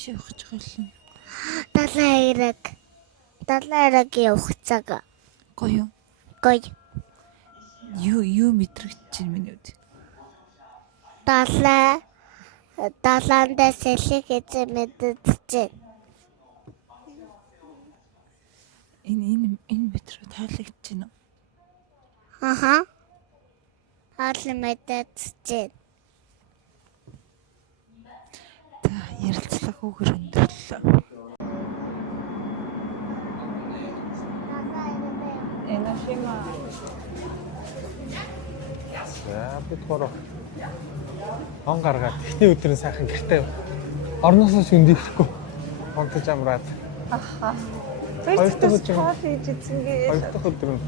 Нааш явах гэж хэлсэн. Далайрагийн хугацааг Гоё. гоё. Юу мэдрэгдэж чинь миний үд. Далаандаа сэлэг гэж мэддэг. Энэ метро таалагдж байна уу? Аха. Хаалт мэддэг. За ярилцлага үгээр өндөрлөө. Эношима. За бид гурав он гаргаад эхний өдрийн сайхан гэртээ орноосоо шүндийхгүй онтож амраад Аха. Хоёр дахь өдөр хийж эзэнгээ. хоёр дахь өдөр нь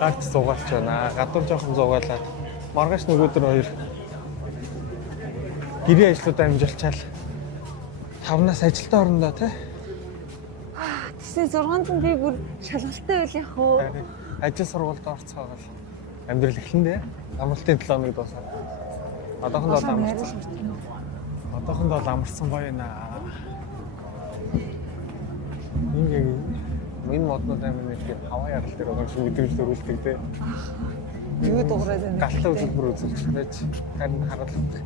гарт зугаалч байна. Гадуур жоохон зугаалаад маргааш нэг өдөр хоёр гэрээ ажлуудаа амжилчаал 5-наас ажилтаа орондоо тий. Тэсээ 6-нд нь би бүр шалгалтай байл яах вэ? Ажил сургуульд орцгоогоо амьдрал эхлэндээ амралтын 7 хоног дуусаад. Одоохондоо амарсан. Одоохондоо амарсан гоё наа. Энэ моднууд амин нэг хаваа ярал дээр байгаа шиг мэдрэмж төрүүлдэг те. Юу дуурайд байна? Галтай хөтөлбөр үзүүлж байж харин харуулдаг.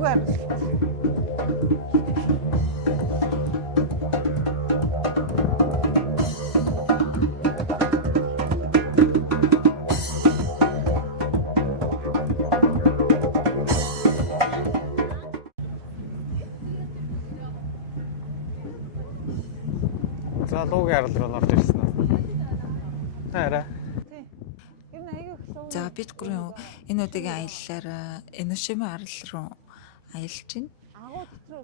Хүүгээр. За луугийн арал руу орж ирсэн аа. Хараа. Ер нь аягүй их луу. За бид гурван энэ удаагийн аяллаараа Эношима арал руу аялж байна.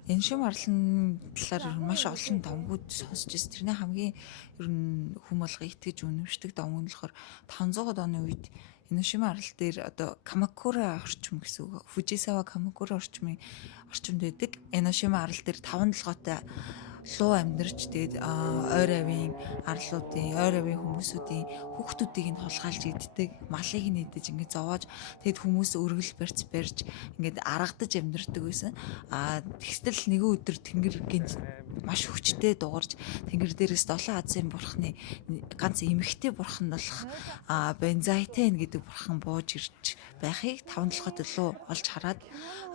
Эношима арлын талаар маш олон домгууд сонсч байсан. Тэрний хамгийн ер нь хүм болго итгэж үнэмшдэг дом нь болохоор 500-аад оны үед Эношима арал дээр одоо Камакура орчим гэсэн үг. Фужисава Камакура орчмын орчимд байдаг. Эношима арал дээр 5-7 луу амьдарч тэгээд ойр авийн арлуудын, ойр авийн хүмүүсүүдийн хүүхдүүдийг нь хулгайлж иддэг, малыг нь идэж ингээд зовоож тэгээд хүмүүс өргөл барьж ингээд аргадаж амьдардаг байсан. Тэгстэл нэгэн өдөр тэнгэр гинт маш хүчтэй дуурж тэнгэр дээрээс 7 Азийн бурхны ганц эмэгтэй бурхан болох Бензайтен гэдэг бурхан бууж ирж байхыг 5-7 луу олж хараад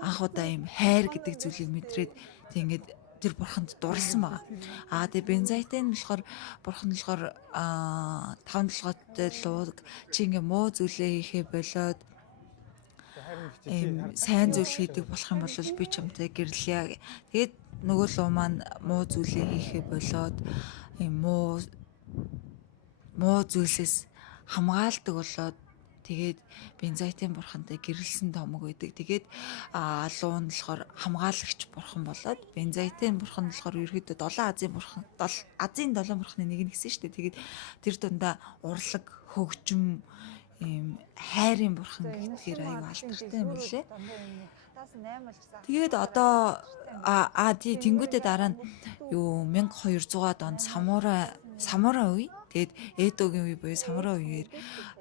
анх удаа юм хайр гэдэг зүйлийг мэдрээд тэгээд тэр бурханд дурлсан байгаа. Тэгээ Бензайтен болохоор бурхан болохоор 5-7 лууг чи ингээ муу зүйлээ хийхэ болоод сайн зүйл хийдэг болох юм бол би чамтай гэрлэе. Тэгээд нөгөө луу маань муу зүйлээ хийхэ болоод муу зүйлсээс хамгаалдаг болоод тэгээд Бензайтен бурхантай гэрэлсэн томог байдаг. Тэгээд луу нь болохоор хамгаалагч бурхан болоод Бензайтен бурхан болохоор ерөөдөө 7 Азийн бурхан, Азийн 7 бурханы нэг нь гэсэн шүү дээ. Тэгээд тэр дундаа урлаг, хөгжим, хайрын бурхан гэдгээр аюу алдартай юм лээ. Тэгээд одоо тэнгүүдээ дараа нь 1200-аад онд самурай үе. Тэгээд Эдогийн үе буюу самурай үеэр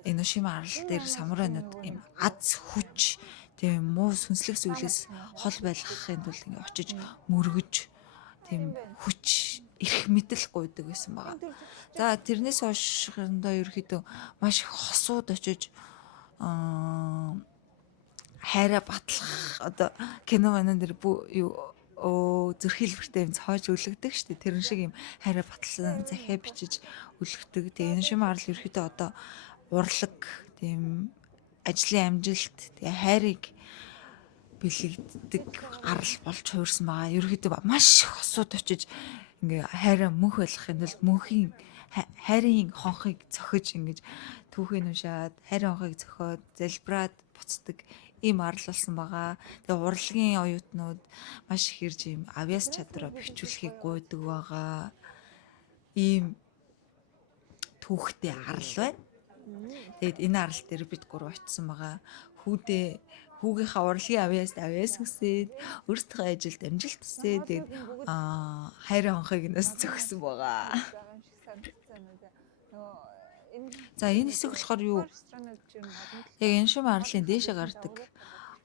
Эношима арал дээр самурайнууд юм аз хүч тийм муу сүнслэг зүйлээс хол байлгахын тулд ингээ очиж мөргөж тийм хүч эрх мэдэл гуйдаг байсан байгаа. За тэрнээс хойш ерөөхдөө маш их хосууд очиж хайраа батлах одоо кино манан дээр зүрх хэлбэртэй юм цоож үлгдэг шүү дээ. Тэрэн шиг юм хайраа батлсан захиа бичиж үлгдэг. Тэгээ Эношима арал ерөөхдөө одоо урлаг, тийм ажлын амжилт, тэгээ хайрыг бэлэгддэг арал болж хувирсан байгаа. Ерөөхдөө маш хосууд очиж ингээ хайраа мөнх болгохын тулд мөнхийн хайрын хонхыг цохиж ингэж түүхийг уншаад хайрын хонхыг цохиод залбираад буцдаг ийм арал болсон байгаа. Тэгээ урлагийн оюутнууд маш их ирж ийм авиас чадвараа бэхжүүлэхийг гуйдаг байгаа. Ийм түүхтэй арал байна. Тэгээд энэ арал дээр бид гурав очсон байгаа. Хүүгийнхаа урлагийн авиас хүсээд өөрсдийнхөө ажилд амжилт хүсээд тэгээд хайрын хонхыг нас зөксөн байгаа. За энэ хэсэг болохоор юу? Яг Эношима арлын дээшээ гардаг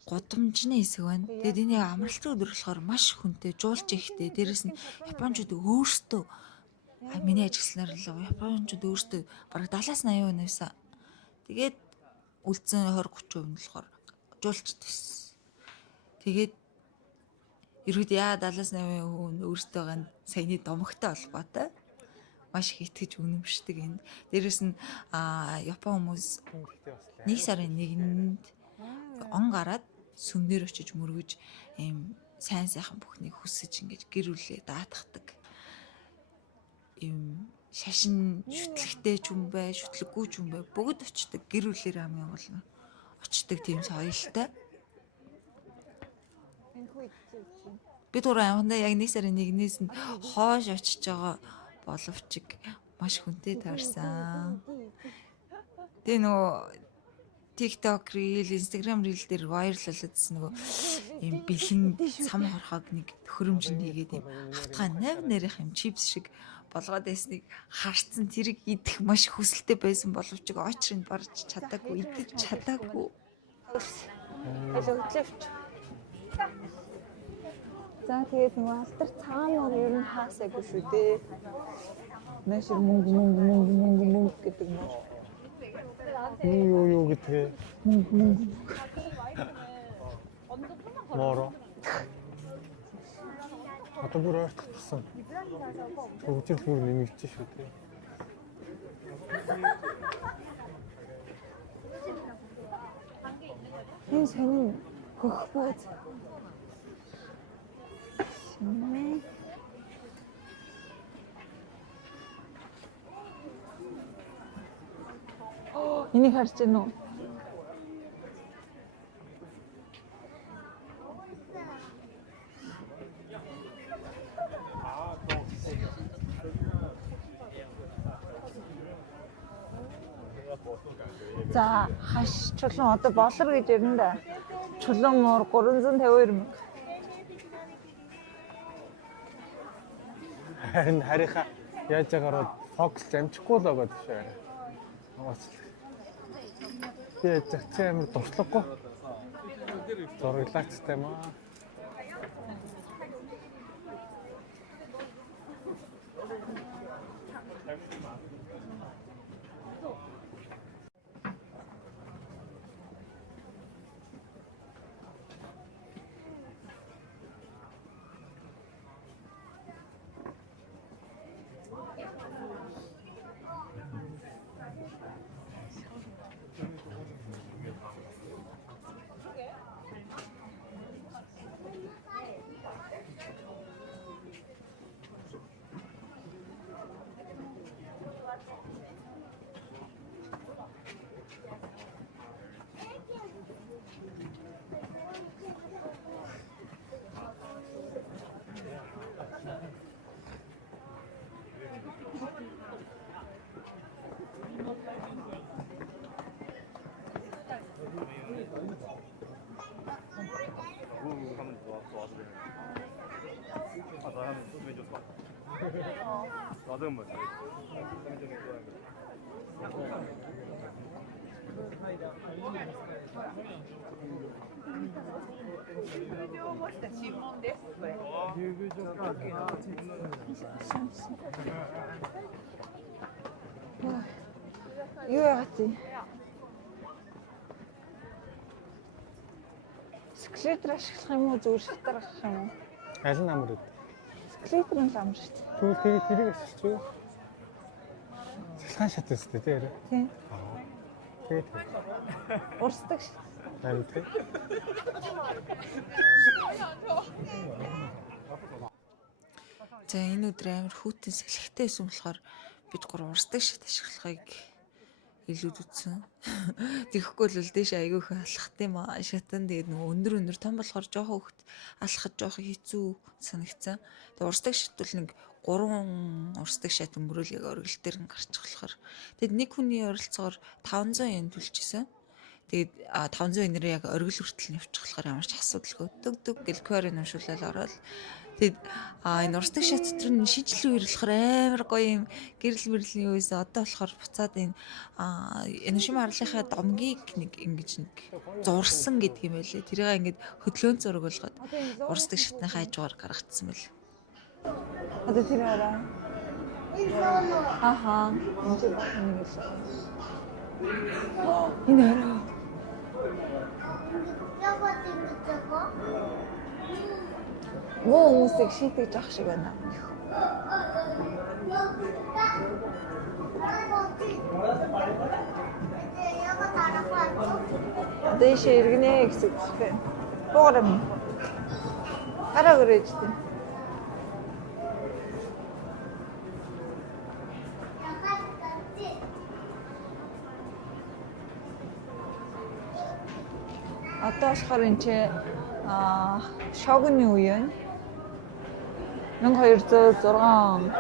гудамжны хэсэг байна. Тэгээд энэ яг амралтын өдөр болохоор маш хүнтэй, жуулч ихтэй. Дээрэс нь японочууд өөрсдөө миний ажилласнаар л японочууд өөрсдөө бараг 70-80% навсан. Тэгээд үлдсэн 20-30% нь болохоор жуулчд байсан. Тэгээд ерөөд яа 70-80% өөрсдөө гань саяны домогтой холбоотой маш их итгэж үнэмшдэг энд. Дээрэс нь Япон хүмүүс 1 сарын 1-нд он гараад сүмнэр очиж мөргөж ийм сайн сайхан бүхнийг хүсэж ингэж гэр бүлээ даатгадаг. Ийм шашин шүтлэгтэй ч юм бай, шүтлэггүй ч юм бай бүгд очдог. Гэр бүлээр хамгийн гол нь очдог тийм соёлтой. Би түрүү амхандаа яг 1 сарын 1-ээс нь хоош очиж байгаа боловч маш хүнтэй таарсан. Тэгээ нөгөө TikTok reel, Instagram reel дээр viral болоодсэн нөгөө юм бэлэн сам хорхоог нэг төхөөрөмжөнд хийгээд юм хавтгай 8 нарийнх юм чипс шиг болгоод байсныг харцсан. Тэрийг идэх маш хүсэлтэй байсан боловч очрыг барж чадаагүй, идэж чадаагүй. Хэлөвдлөвч. За тэгээд нөгөө алдар цаанаар ер нь хаасаагүй шүү дээ. Маш мөнгө гэдэг нь. юу гэдэг. Моро. Одоо бүр ойртчихсан. Хөгжил бүр нэмэгдэж шүү дээ. Энэ сонин хөх бод. Мэ. Энийг харж байна уу? За хаш чулуун одоо болор гэж ярина да. Чулуун муур 352 мянга. Харин харийнхаа яаж байгаараа фокус амжихгүй л байгаа тийш. Нууцлаа. Би яаж чи амар дурслаггүй. Зураглаач таймаа. Юу яагаад вэ? Скелетр ашиглах юм уу зүгээр шатар авах юм уу? Аль нь амар вэ? Скелетр нь амар шүү дээ. Тэгвэл тэрийг ашиглаж юу? Цэлхан шат өстэй тий ярэ. Тийм. Тэгээд Урсдаг шүү. харин тий. За энэ өдөр амар хүүтэн салхитай байсан болохоор бид гур урсдаг шат ашиглахыг илүүд үзсэн. Тэгэхгүй л дээш айгүй их алхах тийм аа шатан тэгээд нөгөө өндөр том болохоор жоохон хөвгт алхахад жоохон хэцүү санагцсан. Тэгээд урсдаг шат бол нэг 3 урсдаг шат өнгөрөөл яг оргил дээр нь гарчих болохоор тэгэд нэг хүний оролцоогоор 500 yen төлчихсөн. Тэгээд 500 yen-ээр яг оргил хүртэл явчих болохоор ямар ч асуудалгүй дөг гэл QR-ыг нэмшүүлэл ороод Тэгэд энэ урсдаг шат дотор нь шижил үер болохоор амар гоё юм гэрэл мэрлийн үеэс одоо болохоор буцаад энэ энэшим арлынхаа домгийг нэг ингэж нэг зурсан гэдэг юм байлээ. Тэрийг ингээд хөдлөөн зураг болгоод урсдаг шатны хажуугаар гаргацсан байл. Одоо тэр арай. Аха. Энд чинь баг нэг л. Энэ арай. Муу хүмүүсийг шийдэж явах шиг байна. Одоо ийшээ иргэнэ гэсэн үг байна. Буугарам. Гараа гөрөөж дээ. Одоо болохоор энэ чи шогны үе байна. 1206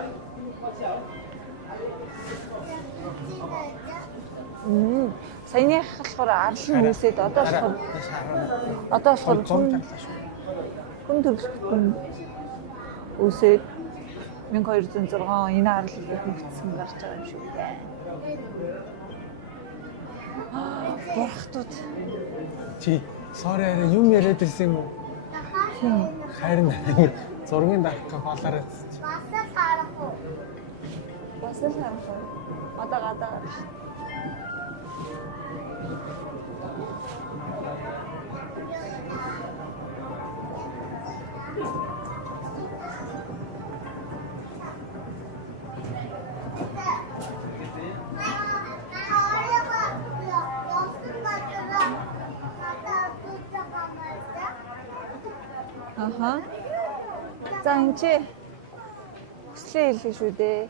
саяных болохоор арлын үсээд одоо болохоор хүн төрөлхтөн үсээд 1206 энэ арал хөвцсөн гарч байгаа юм шиг байна. Бурхтууд Чи sorry арай юм яриад ирсэн юм уу? Харин зургийн дарах балаараа. бас л харах. Одоо гадаа. Аха. За энэ чи хүслээ хэлэх шүү дээ.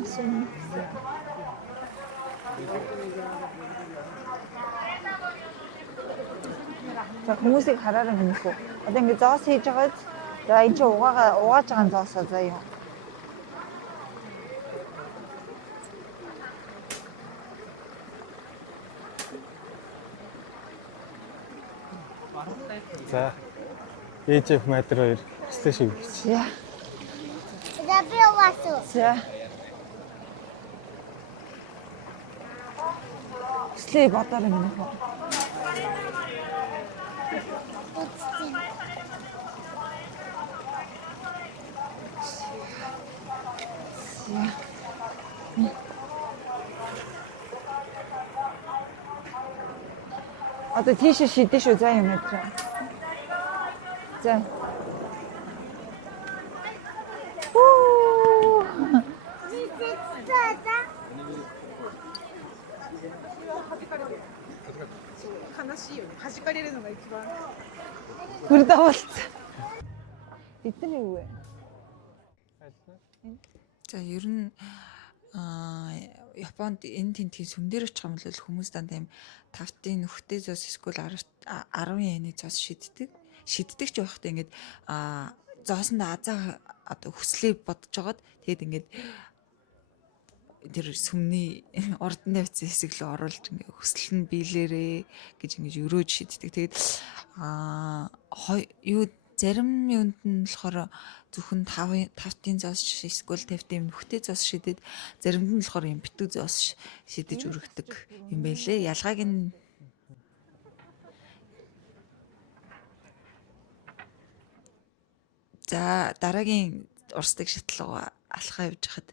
Асууна. За хүмүүсийг хараарай минийхүү. Одоо ингэ зоос хийж байгаад за энэ чи угааж байгаа зоосоо заяа. За. ээжэф метр 2 хэстэй шиг биш. За. За би угаасуу. За. Слей бодорой минийхүү. Одоо тийш шидэж шүү заа юм аа. За. Хүрдэ болцсон. Эдний юу вэ? За ер нь Японд энэ тентгийн сүмдэр очих юм бол хүмүүс дандаа юм 5-ын нөхтэй зоос эсвэл 10-ын зоос шиддэг ч байхдаа ингээд зоосонд азаа одоо хүслээ бодож жагаад тэгээд ингээд тэр сүмний ордны хэсэг хэсэглөө оруулж ингээд хүсэл нь биелэрээ гэж ингэж өрөөж шиддэг. Тэгээд юу зарим юунд нь болохоор зөвхөн 5-ын зоос эсвэл 50-ын нөхтэй зоос шидэд заримд нь болохоор юм битүү зоос шидэж өргөдөг юм байлээ. Ялгааг нь за дараагийн урсдаг шатлага алхаа явж хахад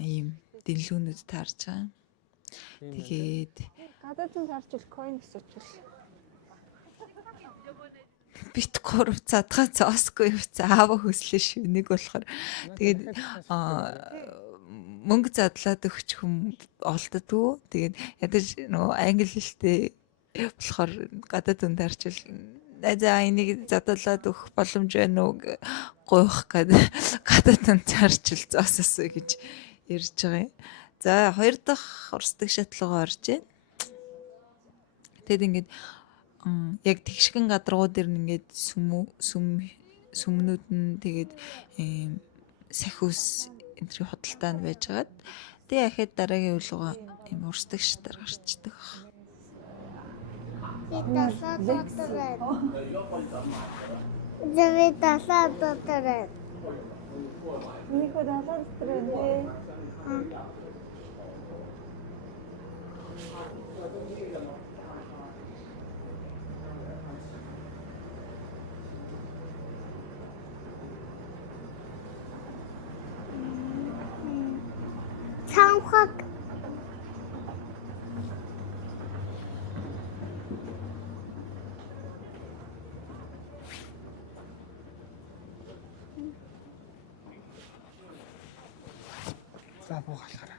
ийм дэлгүүнүүд таарч байгаа. Тэгээд гадаад нь харчвал coin гэсэчвэл бит 3 цадгаа зоосгүй заава хөслөө шүү. Нэг болохоор тэгээд мөнгө задлаад өгч хүм олддгоо. Тэгээд ядаж нөгөө англи хэлтэй болохоор гадаад үнд харчвал за энийг задлаад өгөх боломж байна уу гуйх гэдэг гадаад үнд харчвал зоосоосоо гэж ярьж байгаа юм. За хоёр дахь урсдаг шатлага орж байна. Тэгэд ингээд Яг тэгшгэн гадаргуу дээр нь ингээд сүмнүүд нь тэгээд сахиус энтрий худалдаа нь байжгаад тэгээ ахад дараагийн үлгөө юм урсдагч дээр гарчдаг. Нихо далаад трэнэ. Цаанхаг За буугалахаар.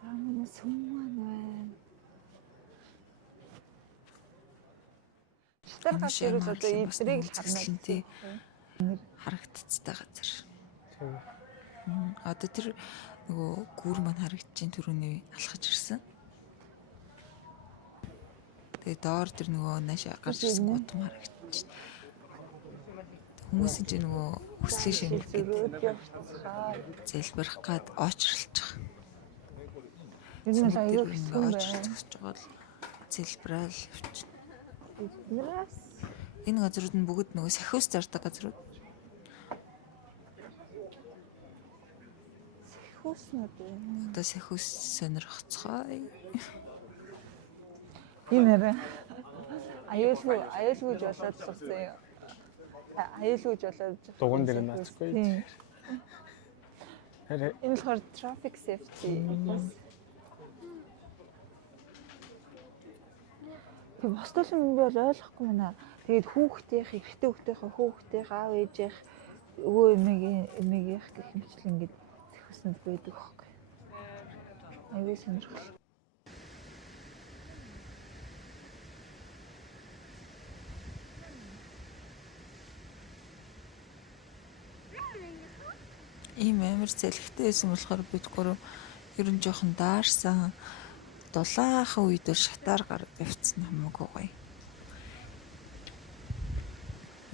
Таамын сүмман байна. Шатар гаш ирэл одоо эдрийг л харна тий. Харагдцтай газар. Одоо тэр нөгөө гүр маань харагдчихин түрүүний алхаж ирсэн. Тэгээ доор тэр нөгөө наашаа гарч ирсэн гутам харагдчих. Хүмүүсийн чинь нөгөө хүслээ шимэлгээд зэлбэрх гад очрлчих. Энэ л аюул хэцүү очрлцож байгаа л зэлбраал явчих. Эднээс Энэ газрууд нь бүгд нөгөө сахиус зардаг газрууд. хүүснүүд байна. Одоо сахиус сонирхцгой. Энэ аюулгүйж болоод сурсан юм. Аюулгүйж болоод Дуган дээр наацгүй. Тийм. Харин Энэ болохоор traffic safety. Тэг босдолсон юм би бол ойлгохгүй байна. Тэгээд хүүхдийн эрэгтэй хүүхдийн аав ээжийнх өвөө эмээгийнх гэх мэтлэн ингэж зөхөсөнд байдаг байхгүй. Аюул сонирхол. Ийм амар зэлхтэй байсан болохоор бид гурав ер нь жоохон даарсан. Дулаахан үед бол шатаар гараад явцсан хамаагүй гоё.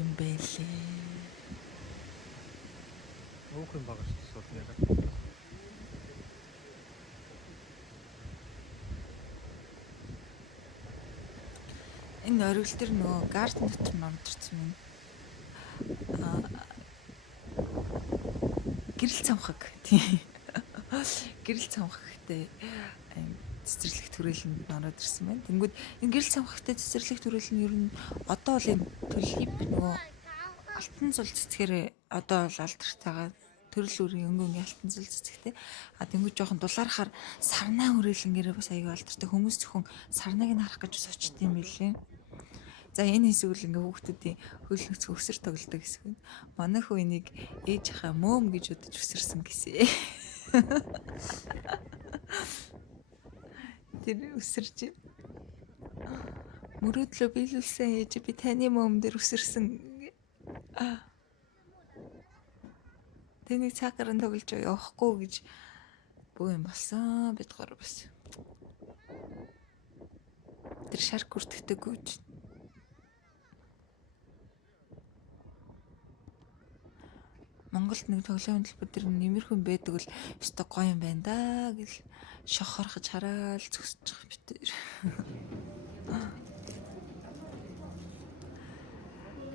Юм бэлээ. өөхөн байгаа шүү дээ сууд яг. Энэ оргил дээр нөгөө гарден дотор номдорсон юм. Гэрэл цамхаг тийм. Гэрэл цамхагтай цэцэрлэг төрөлөнд ороод ирсэн байна. Тэнгүүд энэ гэрэл цамхагтай цэцэрлэг төрөл нь ер нь одоо бол энэ төлхийп нөгөө алтан цул цэцгээр одоо бол алдартай төрөл үрийн өнгөний алтан цул цэцэгтэй. А тэнгүүд жоохон дулаарахаар сарнаа хүрээлэнгээрээ бас аягүй алдартай хүмүүс зөвхөн сарныг нь харах гэж бас очт юм билээ. За энэ хэсэг үл ингээ хүүхдүүдийн хөл нөхцө өсөр тоглодог хэсэг нь. Манай хүү энийг ээж хаа мөөм гэж бодож өсөрсөн гэсэн. Тэр өсөрч мөрөөдлөө биелүүлсэн ээж би таны мөөм дээр өсөрсөн. Тэнийг цаакаар нь тоглож явахгүй гэж бөө юм болсон бид гар бас. Тэр шарк үртгэдэг гэж. Монголд нэг тоглоомын төлбөр төр нэмэрхэн байдаг л өстой гоё юм байна да гэл шохорхож хараал зөксөж байгаа бит.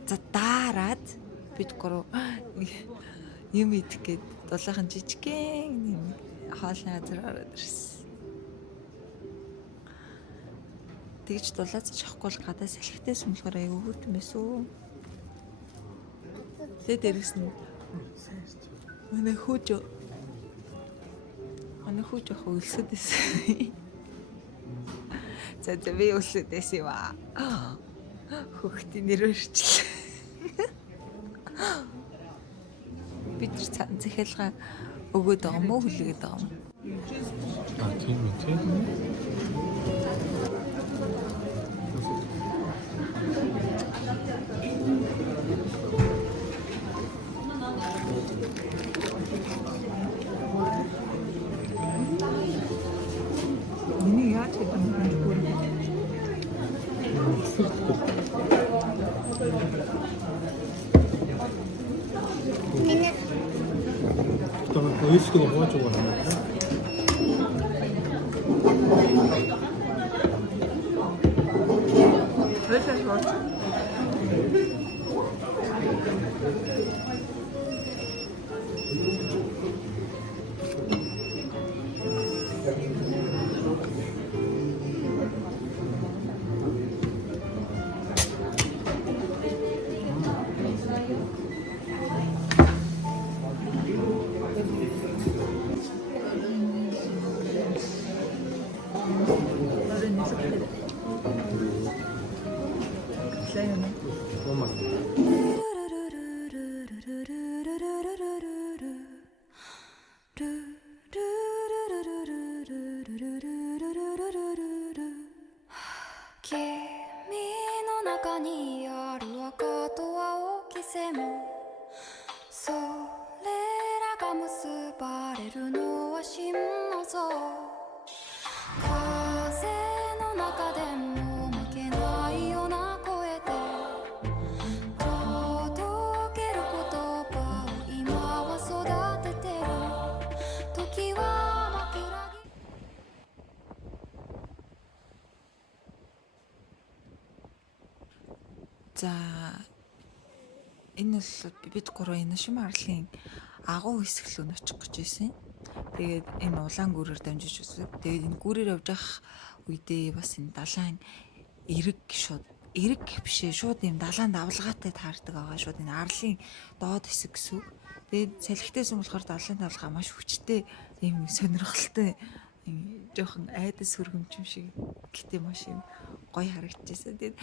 За дараад бид гурав юм идэх гээд дулаахан жижигхэн юм хоолны газар ороод ирсэн. Тэгж дулаац шахгүй л гадаа салхитээс болохоор аягүй хөөрхөн байсан. Тэгээд дээрээс нь манай хөөж ах өлсөд байсан. За би өлсөд байсан юм аа. Хүүхдийн нэр өрчлээ. Бид цаан захиалга өгөөд байгаа мó хүлээгээд байгаа юм. Тийм үү тийм. байгаа. Ээлжтэйг хувааж байгаа. Хойлоо шууд. За энэ бол бид гурав энэ шим арлын агуу хэсэглөө очих гэж байсан. Тэгээд энэ улаан гүрээр дамжиж үзв. Тэгээд энэ гүрээр явж явах үедээ бас энэ далайн эрэг бишээ шууд юм далайн давлгаатай таардаг байгаа. Шууд энэ арлын доод хэсэг гэсэн. Тэгээд салхитайсан болохоор далайн давлгаа маш хүчтэй юм сонирхолтой жоохон айдас хөргөмч юм шиг гэтээ маш юм гоё харагдчихсан. Тэгээд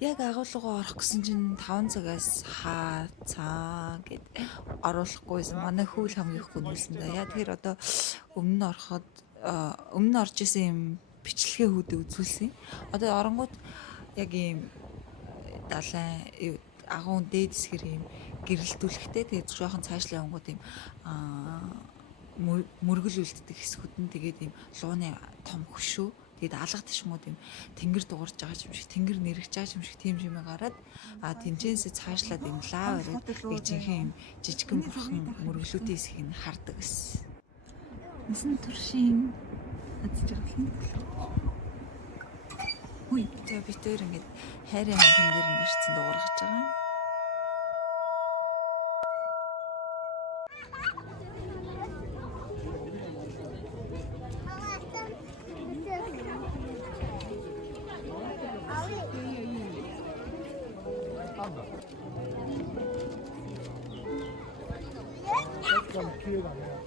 яг агуулгаа орох гэсэн чинь 5 цагаас цаа гэд оруулахгүйсэн. Манай хүүл хамгийн их гүнэлсэн да. Яг тэр одоо өмнө орж исэн юм бичлэгээ хүүдээ үзүүлсэн. Одоо оронгууд яг ийм далайн агуун дээд хэсгэр ийм гэрэлтүүлэхтэй тэгээд жоохон цаашлаа явангууд ийм мөргөл үлддэг хэсгүүд нь тэгээд ийм лууны том хөшөө тэгээд алга тишмүүд юм тэнгэр дуурж байгаа юм шиг тэнгэр нэрэгж байгаа юм шиг тийм юм гараад тэнцэнсээ цаашлаад юм лав ирээд жинхэнэ юм жижигхэн бурхан мөргөлүүдийн хэсгийг нь хардаг гэсэн. Насан туршийн адж байгаа юм. Хүй тэгээ бид өөр ингэж хайрын хамхан дээр нэрчсэн дуургаж байгаа. 기회가 안 나요.